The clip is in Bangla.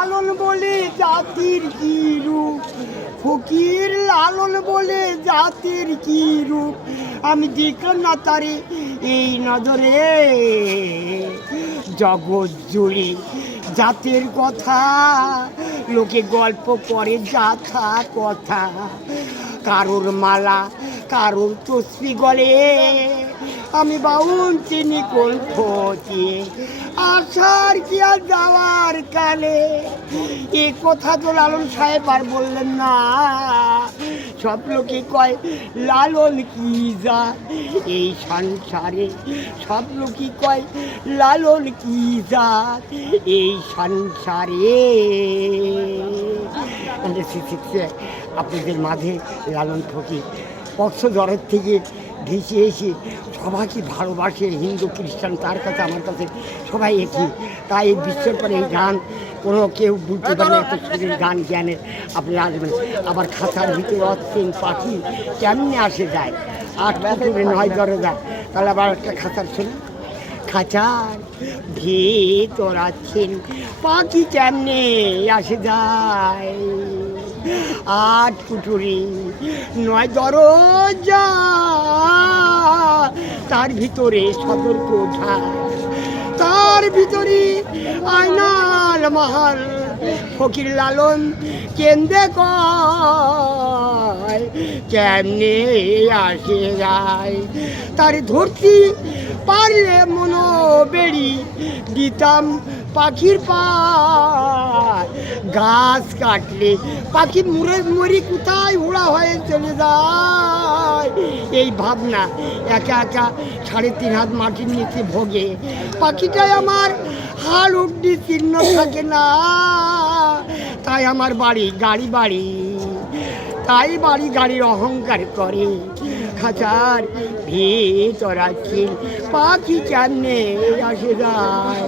লালন বলে জাতির কি রূপ, ফকির লালন বলে জাতির কি রূপ, আমি দেখলাম না তারে এই নজরে। জগৎ জুড়ে জাতের কথা লোকে গল্প করে যাথা কথা, কারোর মালা কারোর তসবি গলে, আমি বাউন চিনি কল্প দিয়ে আসার কি আর যাওয়ার কালে। এ কথা তো লালন সাহেব আর বললেন না, সব লোকে কয় লালন কি যা এই সংসারে, সব লোকে কয় লালন কি যা এই সংসারে। আপনাদের মাঝে লালন ফকির কক্সবাজারের থেকে ভেসে এসে সবাইকে ভালোবাসে, হিন্দু খ্রিস্টান তার কাছে আমার কাছে সবাই একই। তাই এই বিশ্বের পরে এই গান কোনো কেউ বুঝতে পারে এত সুন্দর গান জ্ঞানের আপনি আসবেন। আবার খাঁচার ভিতরে অচিন পাখি কেমনি আসে যায়, আট পুকুরে নয় দরজা, তাহলে আবার একটা খাঁচার শুনে খাঁচার ভিতর আছেন পাখি কেমনে আসে যায়, আট কুঠুরি নয় দরজা তার ভিতরে সতর্ক ওঠা, তার ভিতরে আয়নাল মহাল ফকির লালন কেন্দ্রে কয় কেমনে আসে যায়। তার ধরতি পারলে মনো বেড়ি দিতাম পাখির পায়, গাছ কাটলে পাখি মরি কোথায় উড়া হয়ে চলে যায়। এই ভাবনা একা একা 3.5 হাত মাটির নিচে ভোগে, পাখিটাই আমার হাল অব্দি চিহ্ন থাকে না। তাই আমার বাড়ি গাড়ি বাড়ি, তাই বাড়ি গাড়ির অহংকার করে, খাঁচার ভিতর আছেন পাখি কেমনে আসে যায়।